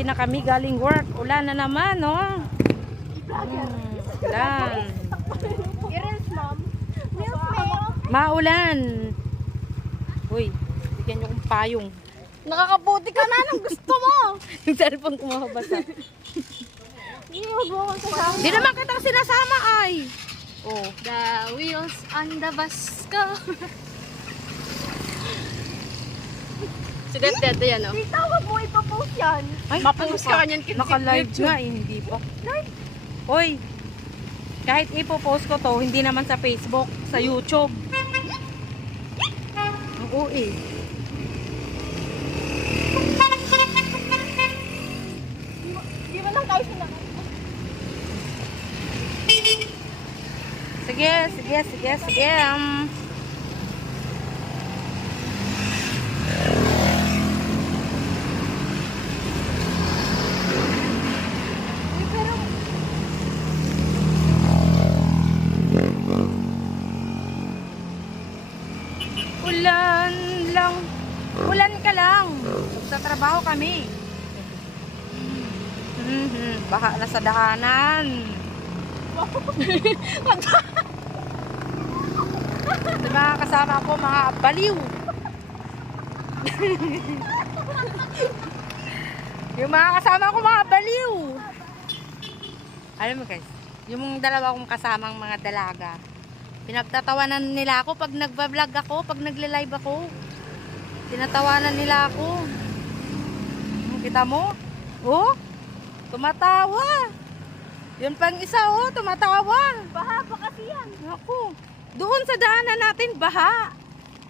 Pauwi na kami galing work. Ulan na naman, no? Ulan. I-rinse, ma'am. Maulan. Uy, bigyan nyo kong payong. Nakakabuti ka na nang gusto mo. Yung cellphone ko makabasa. Hindi mo kasama. Di naman kitang sinasama ay. Oh. The wheels on the bus go. Sigat dito yan, oh. Tita, wag mo ipapost yan. Ay, Mapost ka kanyan naka-live nga eh, hindi pa. Hoy, kahit ipopost ko to, hindi naman sa Facebook, sa YouTube. Oo eh. Di ba lang tayo sinakit? Sige. Ulan lang. Ulan ka lang. Sa trabaho kami. Baha na sa daanan. Diba kasama ko mga baliw. Yung mga kasama ko mga baliw. Alam mo guys, yung dalawa kong kasamang mga dalaga, pinagtatawanan nila ako pag nagba-vlog ako, pag nagle-live ako. Tinatawanan nila ako. Kita mo? Oh, tumatawa. Yun pang isa, oh, tumatawa. Baha pa kasi yan. Ako, doon sa daanan natin, baha.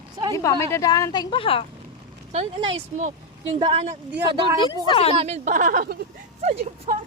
Saan Diba, may dadaanan tayong baha. Saan na-smoke? Yung daanan, Sa daanan po kasi Dudinsan. namin baha. Saan yung baha?